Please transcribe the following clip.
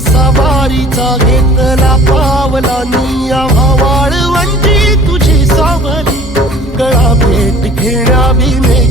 सवारीचा घेतला पावला निया वाळवंटी तुझी सावली गळा भेट घेण्या बिने